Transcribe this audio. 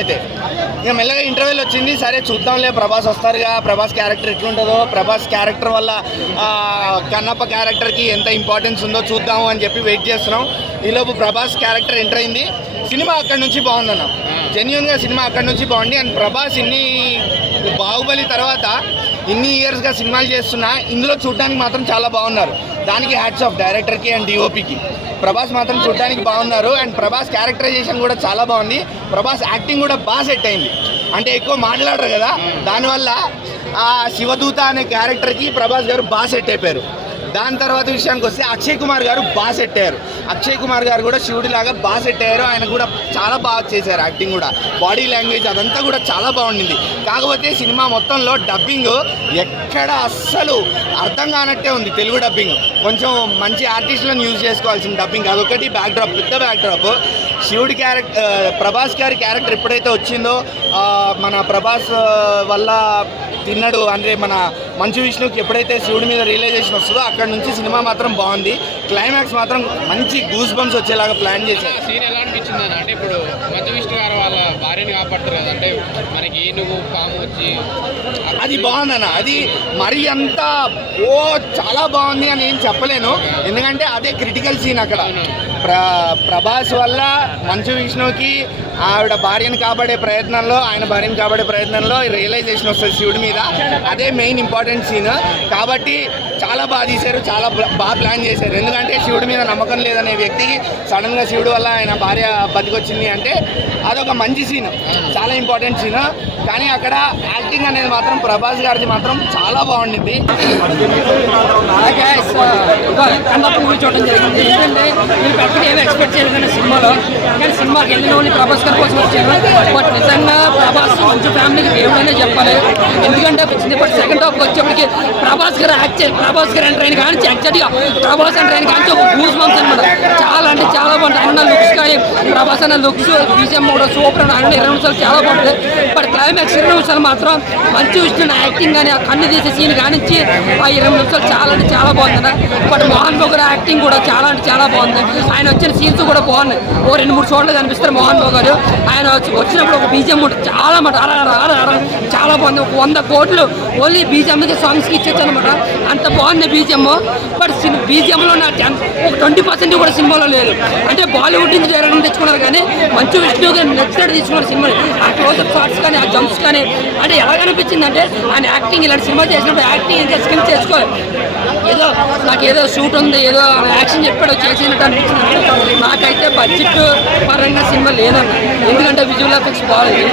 అయితే. ఇక మెల్లగా ఇంటర్వ్యూలు వచ్చింది. సరే చూద్దాంలే ప్రభాస్ వస్తారుగా ప్రభాస్ క్యారెక్టర్ ఎట్లుంటుందో. ప్రభాస్ క్యారెక్టర్ వల్ల కన్నప్ప క్యారెక్టర్కి ఎంత ఇంపార్టెన్స్ ఉందో చూద్దాము అని చెప్పి వెయిట్ చేస్తున్నాం. ఈలోపు ప్రభాస్ క్యారెక్టర్ ఎంటర్ అయింది. సినిమా అక్కడి నుంచి బాగుందన్న జెన్యున్గా సినిమా అక్కడి నుంచి బాగుంది. అండ్ ప్రభాస్ ఇన్ని బాహుబలి తర్వాత ఇన్ని ఇయర్స్గా సినిమాలు చేస్తున్నా ఇందులో చూడడానికి మాత్రం చాలా బాగున్నారు. దానికి హ్యాట్స్ ఆఫ్ డైరెక్టర్కి అండ్ డిఓపికి ప్రభాస్ మాత్రం చూడడానికి బాగున్నారు అండ్ ప్రభాస్ క్యారెక్టరైజేషన్ కూడా చాలా బాగుంది. ప్రభాస్ యాక్టింగ్ కూడా బాగా సెట్ అయింది. అంటే ఎక్కువ మాట్లాడరు కదా దానివల్ల ఆ శివదూత అనే క్యారెక్టర్కి ప్రభాస్ గారు బాగా సెట్ అయిపోయారు. దాని తర్వాత విషయానికి వస్తే అక్షయ్ కుమార్ గారు బాగా సెట్ అయ్యారు. అక్షయ్ కుమార్ గారు కూడా శివుడి లాగా బాగా సెట్ అయ్యారు. ఆయన కూడా చాలా బాగా చేశారు యాక్టింగ్ కూడా. బాడీ లాంగ్వేజ్ అదంతా కూడా చాలా బాగుండింది. కాకపోతే సినిమా మొత్తంలో డబ్బింగ్ ఎక్కడ అస్సలు అర్థం కానట్టే ఉంది తెలుగు డబ్బింగ్ కొంచెం మంచి ఆర్టిస్టులను యూజ్ చేసుకోవాల్సిన డబ్బింగ్ అదొకటి బ్యాక్ డ్రాప్ పెద్ద బ్యాక్ డ్రాప్ శివుడి క్యారెక్టర్ ప్రభాస్ గారి క్యారెక్టర్ ఎప్పుడైతే వచ్చిందో మన ప్రభాస్ వల్ల తిన్నాడు అంటే మన మంచు విష్ణుకి ఎప్పుడైతే శివుడి మీద రియలైజేషన్ వస్తుందో అక్కడ నుంచి సినిమా మాత్రం బాగుంది. క్లైమాక్స్ మాత్రం మంచి గూస్ బంప్స్ వచ్చేలాగా ప్లాన్ చేశారు. సీన్ ఎలా అనిపించింది అంటే ఇప్పుడు మంచు విష్ణు గారు భార్యని కాపాడతారు కదా అంటే మనకి ఏనుగు పాము వచ్చి అది బాగుందన్న. అది మరీ అంత ఓ చాలా బాగుంది అని ఏం చెప్పలేను. ఎందుకంటే అదే క్రిటికల్ సీన్ అక్కడ. ప్ర ప్రభాస్ వల్ల మంచు విష్ణుకి ఆవిడ భార్యను కాపాడే ప్రయత్నంలో ఆయన భార్యను కాపాడే ప్రయత్నంలో రియలైజేషన్ వస్తుంది శివుడి మీద. అదే మెయిన్ ఇంపార్టెంట్ సీన్ కాబట్టి చాలా బాగా తీశారు చాలా బాగా ప్లాన్ చేశారు. ఎందుకంటే శివుడి మీద నమ్మకం లేదనే వ్యక్తికి సడన్గా శివుడి వల్ల ఆయన భార్య బతికొచ్చింది అంటే అదొక మంచి సీన్ చాలా ఇంపార్టెంట్ సీన్ కానీ అక్కడ యాక్టింగ్ అనేది మాత్రం ప్రభాస్ గారిది మాత్రం చాలా బాగుండింది. అలాగే uh, కన్నప్ప జరిగింది. ఎందుకంటే మీరు ఎక్స్పెక్ట్ చేయలేదు కానీ సినిమాలో. కానీ సినిమాకి వెళ్ళిన ప్రభాస్ గారి కోసం వచ్చారు. బట్ నిజంగా ప్రభాస్ మంచి ఫ్యామిలీకి దేవుడనే చెప్పాలి. ఎందుకంటే ఇప్పుడు సెకండ్ హాఫ్ వచ్చేప్పటికి ప్రభాస్ గారు యాక్ట్ ప్రభాస్ గారు ఎంటర్ అయిన కానీ యాక్చువల్గా ప్రభాస్ ఎంటర్ అయిన కానీ ఒక గూస్ అనమాట చాలా అంటే చాలా బాగుంటుంది అన్న లుక్స్ కానీ ప్రభాస్ అన్న లుక్స్ బీజం కూడా సూపర్ అని ఆయన ఇరవై నిమిషాలు చాలా బాగుంటుంది బట్ క్లైమాక్స్ ఇరవై నిమిషాలు మాత్రం మంచి విష్ణు యాక్టింగ్ కానీ ఆ కన్ను తీసే సీన్ కానించి ఆ ఇరవై నిమిషాలు చాలా అంటే చాలా బాగుంది. బట్ మోహన్ బాబు గారి యాక్టింగ్ కూడా చాలా అంటే చాలా బాగుంది. ఆయన వచ్చిన సీన్స్ కూడా బాగున్నాయి. ఓ రెండు మూడు చోట్ల కనిపిస్తారు మోహన్ బాబు గారు ఆయన వచ్చినప్పుడు ఒక బీజం ఉంటుంది చాలా మాట అర అర చాలా బాగుంది ఒక వంద కోట్లు ఓన్లీ బీజం మీద సాంగ్స్కి ఇచ్చేచ్చు అనమాట అంత బాగుంది బీజం బట్ బీజిఎంలో నా టెన్ ఒక ట్వంటీ పర్సెంట్ కూడా సినిమాలో లేదు. అంటే బాలీవుడ్ నుంచి డైరెక్ట్ తెచ్చుకున్నారు కానీ మంచి విష్ణు గారు నచ్చినట్టు తీసుకున్నారు సినిమా ఆ క్లోజప్ షాట్స్ కానీ ఆ జంప్స్ కానీ అంటే ఎలా కనిపించింది అంటే ఆయన యాక్టింగ్ ఇలాంటి సినిమా చేసినప్పుడు యాక్టింగ్ ఇంకా స్కిల్ చేసుకోవాలి ఏదో నాకు ఏదో షూట్ ఉంది ఏదో యాక్షన్ చెప్పాడు చేసినట్టు అనిపించింది. నాకైతే బడ్జెట్ పరంగా సినిమా లేదన్న. ఎందుకంటే విజువల్ ఎఫెక్ట్స్ బాగాలేదు